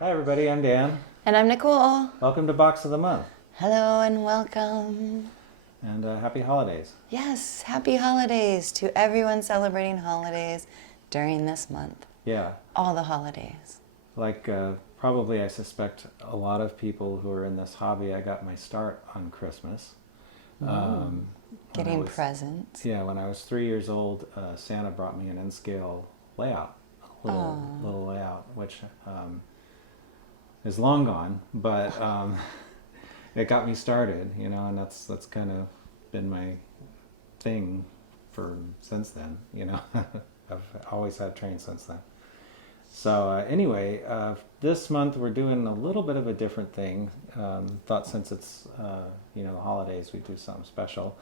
Hi everybody, I'm Dan. And I'm Nicole. Welcome to Box of the Month. Hello and welcome. And happy holidays. Yes, happy holidays to everyone celebrating holidays during this month. Yeah. All the holidays. Like probably I suspect a lot of people who are in this hobby, I got my start on Christmas. Getting presents. Yeah, when I was 3 years old, Santa brought me an N-scale layout, little layout, which is long gone, but it got me started, you know, and that's kind of been my thing for since then, you know. I've always had trains since then. So anyway, this month we're doing a little bit of a different thing. Thought since it's you know, the holidays, we do something special,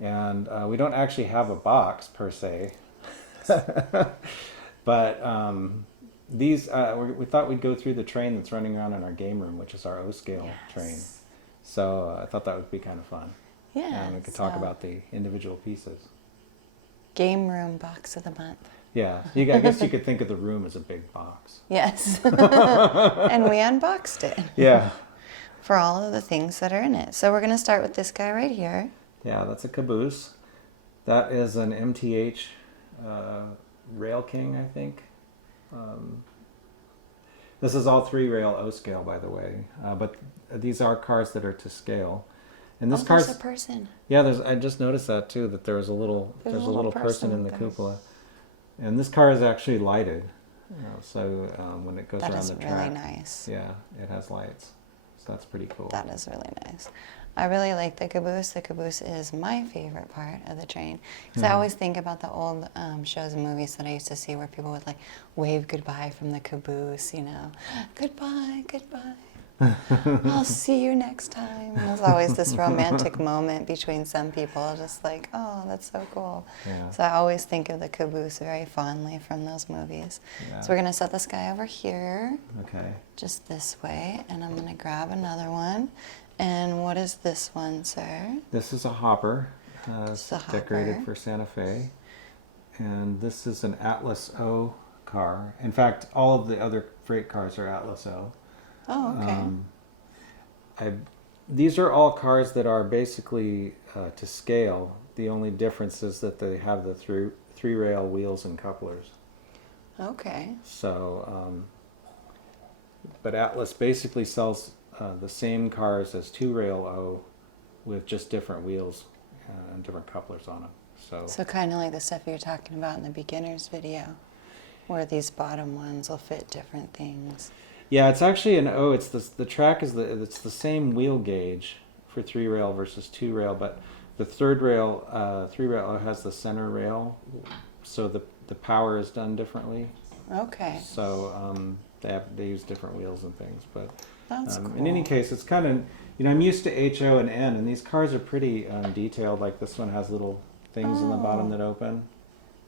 and we don't actually have a box per se, but these we thought we'd go through the train that's running around in our game room, which is our O-scale train. So I thought that would be kind of fun. Yeah. And we could talk about the individual pieces. Game room box of the month. Yeah, I guess you could think of the room as a big box. Yes. And we unboxed it. Yeah. For all of the things that are in it. So we're going to start with this guy right here. Yeah, that's a caboose. That is an MTH Rail King, I think. This is all 3-rail O-scale, by the way. But these are cars that are to scale. And this car's there's a person. Yeah, I just noticed that too, that there's a little person in the cupola. And this car is actually lighted, you know, so when it goes around the track. That is really nice. Yeah, it has lights, so that's pretty cool. That is really nice. I really like the caboose. The caboose is my favorite part of the train. Because I always think about the old shows and movies that I used to see where people would like wave goodbye from the caboose, you know. Goodbye, goodbye. I'll see you next time. And there's always this romantic moment between some people, just like, oh, that's so cool. Yeah. So I always think of the caboose very fondly from those movies. Yeah. So we're going to set this guy over here. Okay. Just this way, and I'm going to grab another one. And what is this one, sir? This is a hopper. It's a decorated hopper. for Santa Fe. And this is an Atlas O car. In fact, all of the other freight cars are Atlas O. Oh, okay. These are all cars that are basically to scale. The only difference is that they have the three-rail wheels and couplers. Okay. So, but Atlas basically sells the same cars as 2-rail O with just different wheels and different couplers on them. So kind of like the stuff you were talking about in the beginner's video, where these bottom ones will fit different things. Yeah, it's actually an O. It's the track is it's the same wheel gauge for 3-rail versus 2-rail, but the 3-rail O has the center rail, so the power is done differently. Okay. So they use different wheels and things, but that's cool. In any case, it's kind of, you know, I'm used to H, O, and N, and these cars are pretty detailed. Like this one has little things in the bottom that open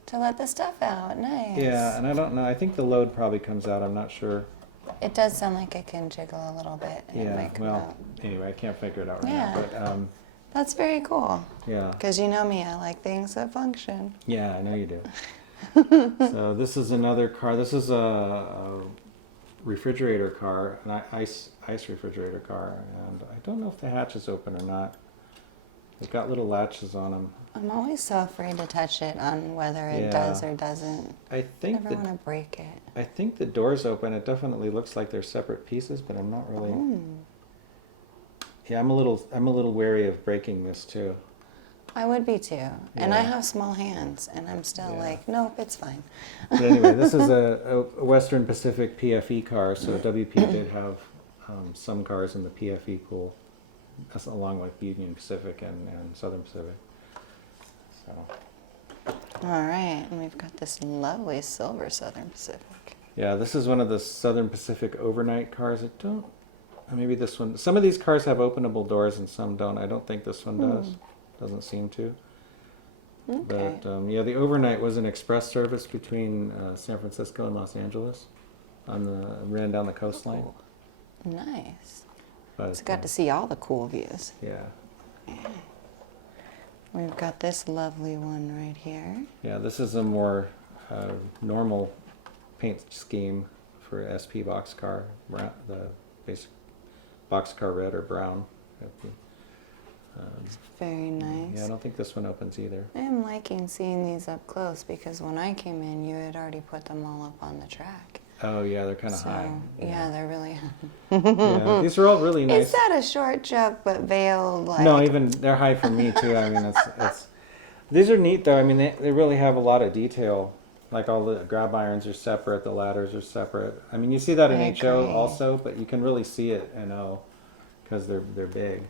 to let the stuff out. Nice. Yeah, and I don't know. I think the load probably comes out. I'm not sure. It does sound like it can jiggle a little bit. And yeah, it might come out. Anyway, I can't figure it out right now. But, that's very cool. Yeah. Because you know me, I like things that function. Yeah, I know you do. So this is another car. This is a refrigerator car, an ice refrigerator car. And I don't know if the hatch is open or not. They've got little latches on them. I'm always so afraid to touch it on whether it does or doesn't. I think never want to break it. I think the door's open. It definitely looks like they're separate pieces, but I'm not really. Yeah, I'm a little wary of breaking this too. I would be too, and I have small hands, and I'm still like, nope, it's fine. But anyway, this is a Western Pacific PFE car, so WP did have some cars in the PFE pool, along with Union Pacific and Southern Pacific. So. All right, and we've got this lovely silver Southern Pacific. Yeah, this is one of the Southern Pacific overnight cars. Maybe this one. Some of these cars have openable doors and some don't. I don't think this one does. Doesn't seem to. Okay. But yeah, the overnight was an express service between San Francisco and Los Angeles. Ran down the coastline. Oh, nice. But, so got to see all the cool views. Yeah. We've got this lovely one right here. Yeah, this is a more normal paint scheme for SP boxcar, the basic boxcar red or brown. It's very nice. Yeah, I don't think this one opens either. I am liking seeing these up close because when I came in, you had already put them all up on the track. Oh yeah, they're kind of high. Yeah, they're really high. Yeah, these are all really nice. Is that a short jump but veiled? Like... No, even they're high for me too. I mean, it's these are neat though. I mean, they really have a lot of detail. Like all the grab irons are separate, the ladders are separate. I mean, you see that in I HO agree. also, but you can really see it in O because they're big.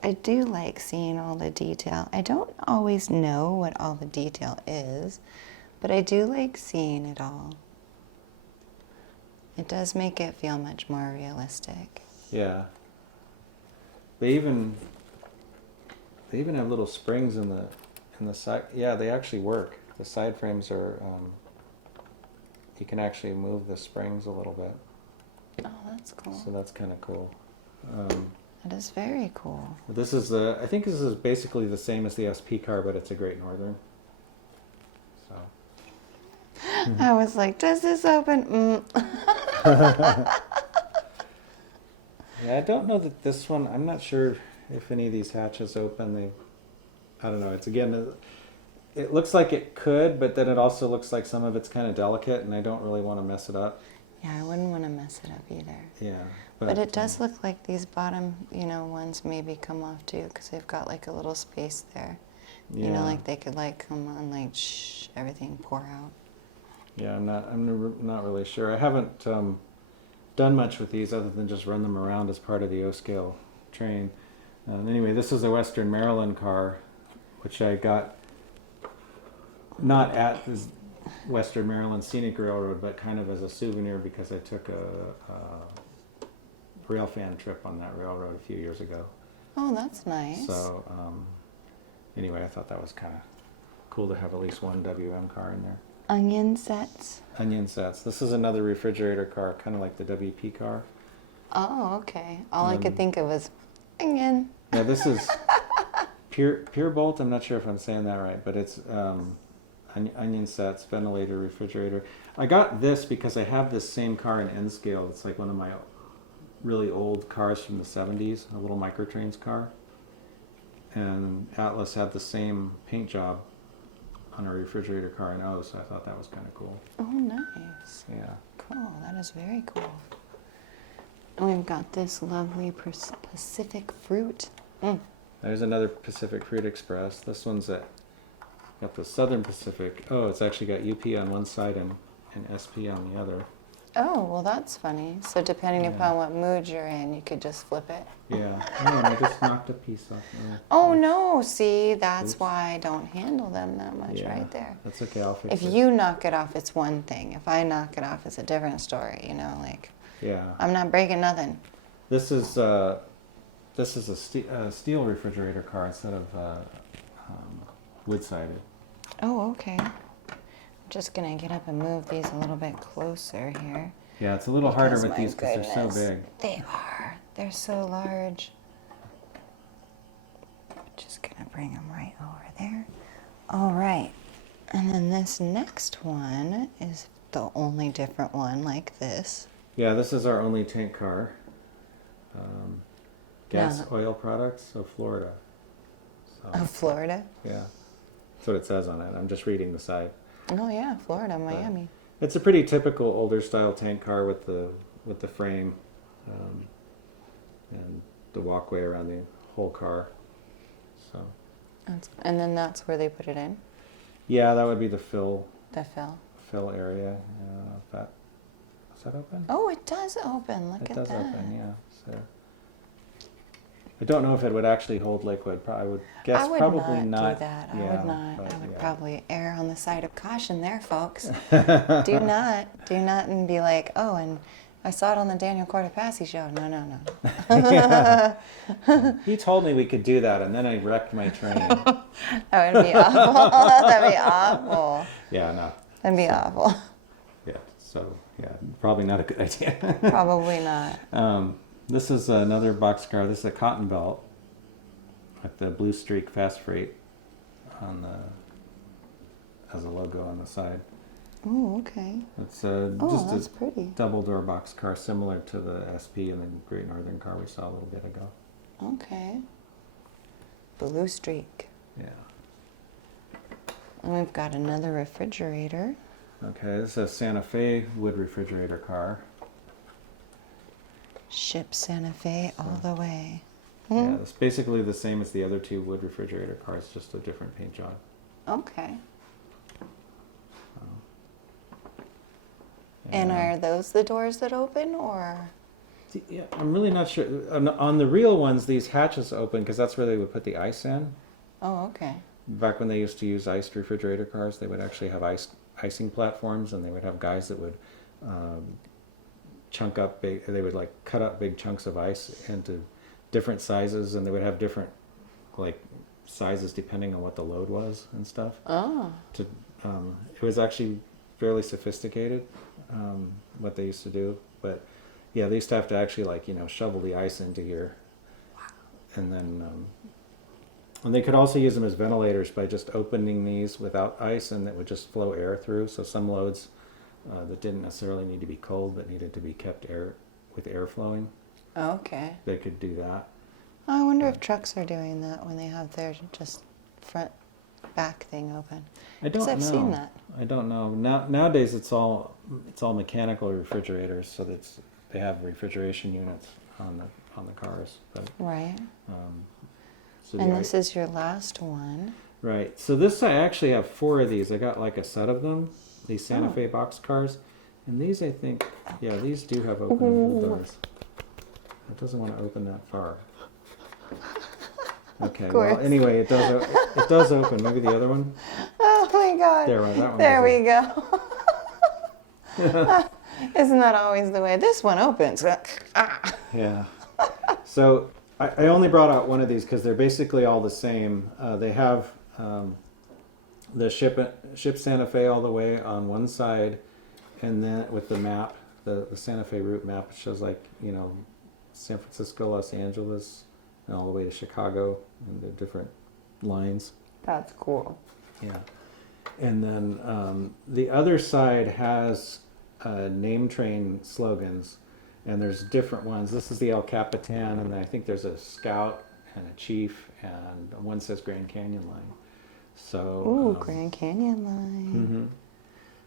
I do like seeing all the detail. I don't always know what all the detail is, but I do like seeing it all. It does make it feel much more realistic. Yeah. They even have little springs in the side. Yeah, they actually work. The side frames are. You can actually move the springs a little bit. Oh, that's cool. So that's kind of cool. That is very cool. This is I think this is basically the same as the SP car, but it's a Great Northern. So. I was like, does this open? Yeah, I don't know that this one. I'm not sure if any of these hatches open. I don't know. It's again. It looks like it could, but then it also looks like some of it's kind of delicate, and I don't really want to mess it up. Yeah, I wouldn't want to mess it up either. Yeah. But it does look like these bottom, ones maybe come off too, because they've got like a little space there. Yeah. You know, like they could like come on, like everything pour out. Yeah, I'm not really sure. I haven't done much with these other than just run them around as part of the O-scale train. Anyway, this is a Western Maryland car, which I got not at the Western Maryland Scenic Railroad, but kind of as a souvenir because I took a rail fan trip on that railroad a few years ago. Oh, that's nice. So anyway, I thought that was kind of cool to have at least one WM car in there. Onion sets. Onion sets. This is another refrigerator car, kind of like the WP car. Oh, okay. All I could think of was onion. Yeah, this is Pure Bolt. I'm not sure if I'm saying that right, but it's onion sets, ventilator, refrigerator. I got this because I have this same car in N scale. It's like one of my really old cars from the 70s, a little microtrains car. And Atlas had the same paint job on a refrigerator car in O, so I thought that was kind of cool. Oh, nice. Yeah. Cool. That is very cool. And we've got this lovely Pacific fruit. There's another Pacific Fruit Express. This one's got the Southern Pacific. Oh, it's actually got UP on one side and SP on the other. Oh, well, that's funny. So depending upon what mood you're in, you could just flip it. Yeah. Oh, I just knocked a piece off. Oh, no. See, that's why I don't handle them that much right there. That's okay. I'll fix If it. you knock it off, it's one thing. If I knock it off, it's a different story, like... Yeah. I'm not breaking nothing. This is a steel refrigerator car instead of wood-sided. Oh, okay. I'm just going to get up and move these a little bit closer here. Yeah, it's a little harder Because, with my these because they're so goodness, big. They are. They're so large. Just going to bring them right over there. All right. And then this next one is the only different one like this. Yeah, this is our only tank car. Gas oil products of Florida. So, Oh, Florida? yeah, that's what it says on it. I'm just reading the side. Oh, yeah, Florida, Miami. It's a pretty typical older style tank car with the frame and the walkway around the whole car. So. And then that's where they put it in? Yeah, that would be the fill The fill. area. Is that open? Oh, it does open. Look It at does that. open, yeah. So I don't know if it would actually hold liquid. I would guess I would probably not do that. I would not. but I would yeah. probably err on the side of caution there, folks. Do not and be like, oh, and I saw it on the Daniel Cortopassi show. No. He told me we could do that, and then I wrecked my train. That would be awful. That'd be awful. Yeah, no. That'd be awful. Yeah, so, yeah, probably not a good idea. Probably not. This is another boxcar. This is a Cotton Belt with the Blue Streak Fast Freight as a logo on the side. Oh, okay. It's Oh, that's just a pretty. double door box car similar to the SP and the Great Northern car we saw a little bit ago. Okay. Blue streak. Yeah. And we've got another refrigerator. Okay, this is a Santa Fe wood refrigerator car. Ship Santa Fe all the way. Yeah, it's basically the same as the other two wood refrigerator cars, just a different paint job. Okay. And are those the doors that open, or? Yeah, I'm really not sure. On the real ones, these hatches open because that's where they would put the ice in. Oh, okay. Back when they used to use iced refrigerator cars, they would actually have icing platforms, and they would have guys that would chunk up big. They would like cut up big chunks of ice into different sizes, and they would have different like sizes depending on what the load was and stuff. Oh. It was actually fairly sophisticated what they used to do, but yeah, they used to have to actually shovel the ice into here, and then and they could also use them as ventilators by just opening these without ice, and it would just flow air through. So some loads that didn't necessarily need to be cold but needed to be kept with air flowing, Okay. they could do that. I wonder if trucks are doing that when they have their just front back thing open. I don't 'Cause know. I've seen that. I don't know. Nowadays it's all mechanical refrigerators, so they have refrigeration units on the cars. But Right. so And this is your last one. right. So this I actually have 4 of these. I got like a set of them, these Santa Fe box cars, and these I think these do have open doors. It doesn't want to open that far. Okay. Well, anyway, it does open. Maybe the other one. Oh my God. There, that one. There we go. Isn't that always the way? This one opens. Yeah. So I only brought out one of these because they're basically all the same. They have the ship Santa Fe all the way on one side, and then with the map, the Santa Fe route map, it shows San Francisco, Los Angeles, and all the way to Chicago, and the different lines. That's cool. Yeah. And then the other side has name train slogans, and there's different ones. This is the El Capitan, and I think there's a Scout and a Chief, and one says Grand Canyon Line. So Ooh, Grand Canyon Line. Mm-hmm.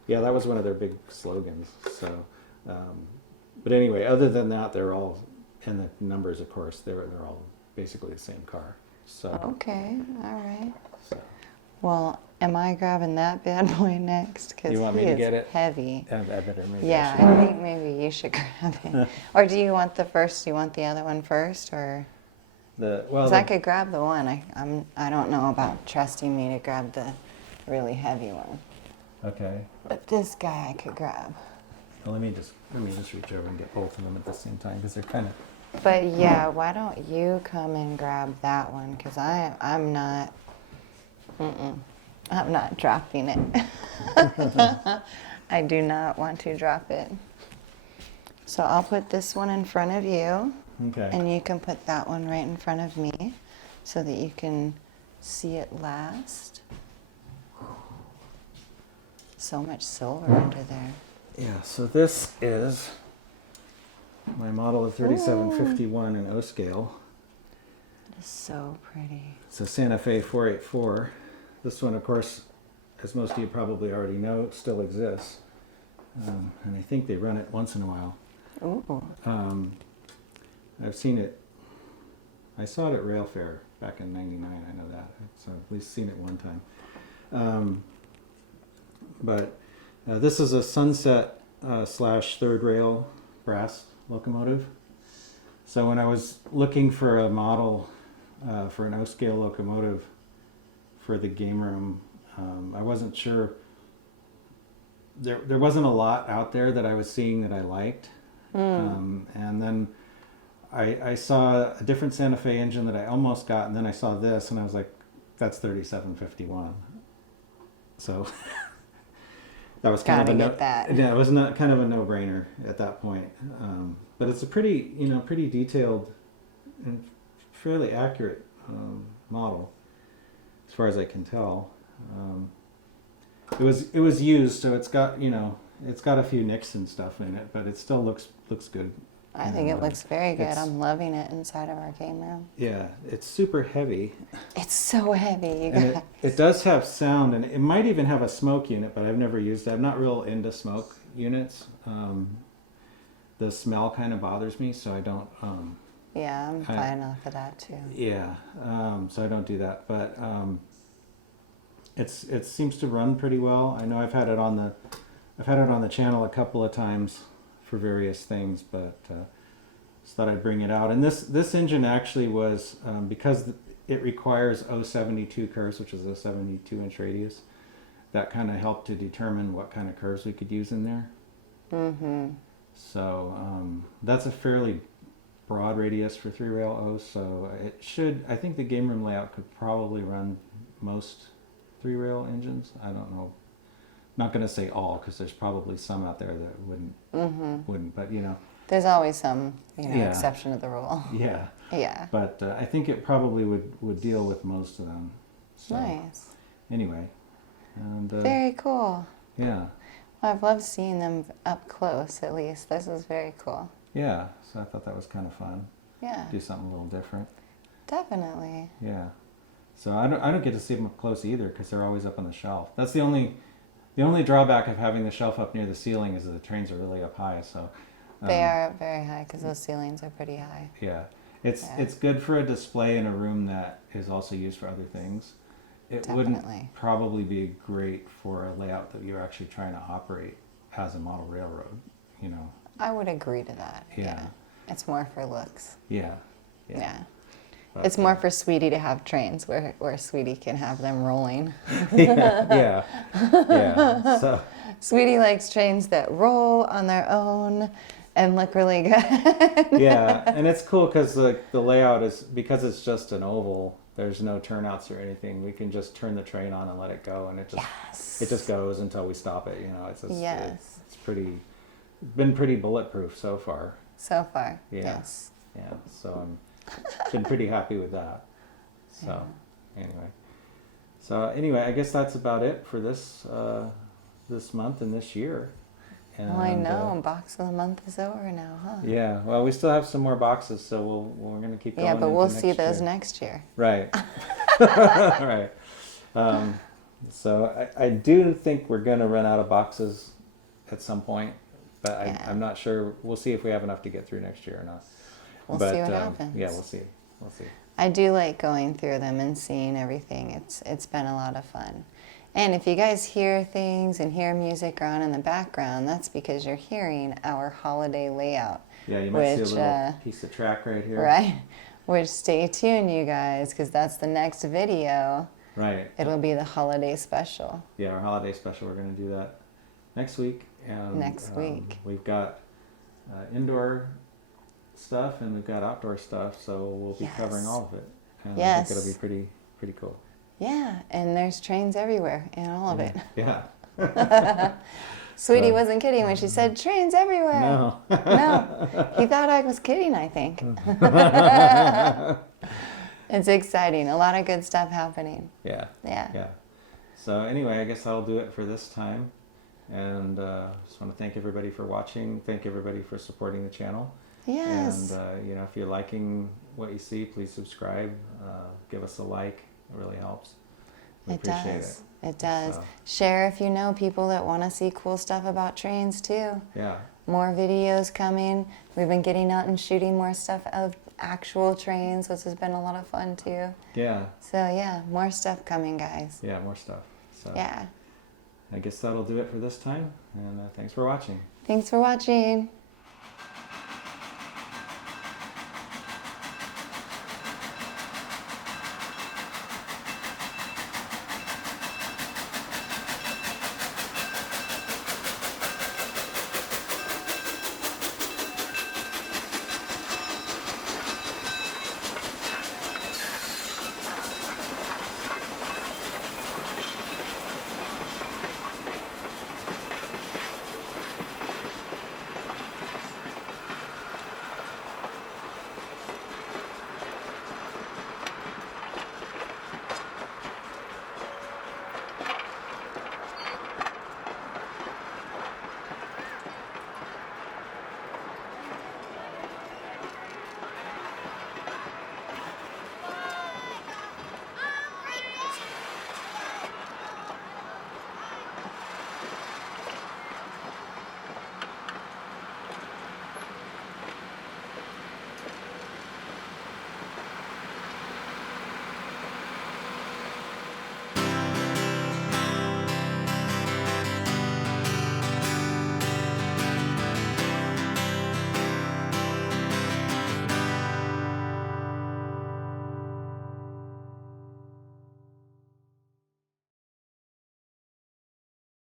Yeah, that was one of their big slogans. So, but anyway, other than that, they're all, and the numbers, of course, they're all basically the same car. So Okay, all right. so. Well, am I grabbing that bad boy next? Because You want me to get it? Heavy. I better maybe. Yeah, I think maybe you should grab it. Or do you want the other one first, or? Because I could grab the one. I don't know about trusting me to grab the really heavy one. Okay. But this guy I could grab. Well, let me just reach over and get both of them at the same time because they're kind of. But yeah, why don't you come and grab that one? Because I'm not. I'm not dropping it. I do not want to drop it. So I'll put this one in front of you. Okay. And you can put that one right in front of me so that you can see it last. So much silver under there. Yeah, so this is my model of 3751 in O scale. It is so pretty. It's a Santa Fe 484. This one, of course, as most of you probably already know, still exists. And I think they run it once in a while. Ooh. I've seen it. I saw it at Rail Fair back in '99. I know that. So I've at least seen it one time. But this is a Sunset / third rail brass locomotive. So when I was looking for a model for an O-scale locomotive for the game room, I wasn't sure. There wasn't a lot out there that I was seeing that I liked. And then I saw a different Santa Fe engine that I almost got, and then I saw this, and I was like, that's 3751. So that was kind of a yeah, it was not kind of a no-brainer at that point. But it's a pretty detailed and fairly accurate model, as far as I can tell. it was used, so it's got it's got a few nicks and stuff in it, but it still looks good. I think it looks very good. it's- I'm loving it inside of our game room. Yeah, it's super heavy, It's so heavy, you and guys. it does have sound, and it might even have a smoke unit, but I've never used it. I'm not real into smoke units. The smell kind of bothers me, so I don't. Yeah, I'm fine off of that too. Yeah, so I don't do that, but it seems to run pretty well. I know I've had it on the channel a couple of times for various things, but just thought I'd bring it out. And this engine actually was because it requires 072 curves, which is a 72-inch radius. That kind of helped to determine what kind of curves we could use in there. Mm-hmm. So that's a fairly broad radius for 3-rail O, so it should, I think the game room layout could probably run most 3-rail engines. I don't know. Not going to say all, because there's probably some out there that wouldn't, but There's always some, Yeah. exception to the rule. yeah. Yeah. But I think it probably would deal with most of them. So, Nice. Anyway. And, Very cool. yeah. Well, I've loved seeing them up close, at least. This is very cool. Yeah, so I thought that was kind of fun. Yeah, Do something a little different. definitely. Yeah. So I don't get to see them up close either, because they're always up on the shelf. That's the only drawback of having the shelf up near the ceiling is that the trains are really up high. So They are up very high because those ceilings are pretty high. yeah, it's Yeah. it's good for a display in a room that is also used for other things. It Definitely. wouldn't probably be great for a layout that you're actually trying to operate as a model railroad. I would agree to that. Yeah. It's more for looks. Yeah. Yeah. But, It's more for Sweetie to have trains where Sweetie can have them rolling. yeah. Yeah. So. Sweetie likes trains that roll on their own and look really good. Yeah, and it's cool because the layout is, because it's just an oval, there's no turnouts or anything. We can just turn the train on and let it go, and it just goes until we stop it. It's just, Yes. it's been pretty bulletproof so far. So far, Yeah. yes. Yeah, so I'm been pretty happy with that. So anyway, I guess that's about it for this month and this year. And, Well, I know. Box of the month is over now, huh? Yeah. Well, we still have some more boxes, so we're gonna keep going. Yeah, but into we'll next see those year. next year. Right. Right. So I do think we're going to run out of boxes at some point, but Yeah. I'm not sure. We'll see if we have enough to get through next year or not. We'll But, see what happens. Yeah, we'll see. We'll see. I do like going through them and seeing everything. It's been a lot of fun. And if you guys hear things and hear music on in the background, that's because you're hearing our holiday layout. Yeah, you might see a Which, little piece of track right here. Right? Which, stay tuned, you guys, because that's the next video. Right. It'll be the holiday special. Yeah, our holiday special. We're going to do that next week. And, Next week. We've got indoor stuff and we've got outdoor stuff, so we'll be covering all of it. And I Yes. think it'll be pretty cool. Yeah, and there's trains everywhere in all of it. Yeah. Sweetie wasn't kidding when she said trains everywhere. No. No, he thought I was kidding, I think. It's exciting. A lot of good stuff happening. Yeah. Yeah. Yeah. So anyway, I guess that'll do it for this time. And just want to thank everybody for watching. Thank everybody for supporting the channel. Yes. And if you're liking what you see, please subscribe. Give us a like. It really helps. We appreciate it. It does. So. Share if you know people that want to see cool stuff about trains too. Yeah. More videos coming. We've been getting out and shooting more stuff of actual trains, which has been a lot of fun too. Yeah. So yeah, more stuff coming, guys. Yeah, more stuff. So Yeah. I guess that'll do it for this time. And thanks for watching. Thanks for watching.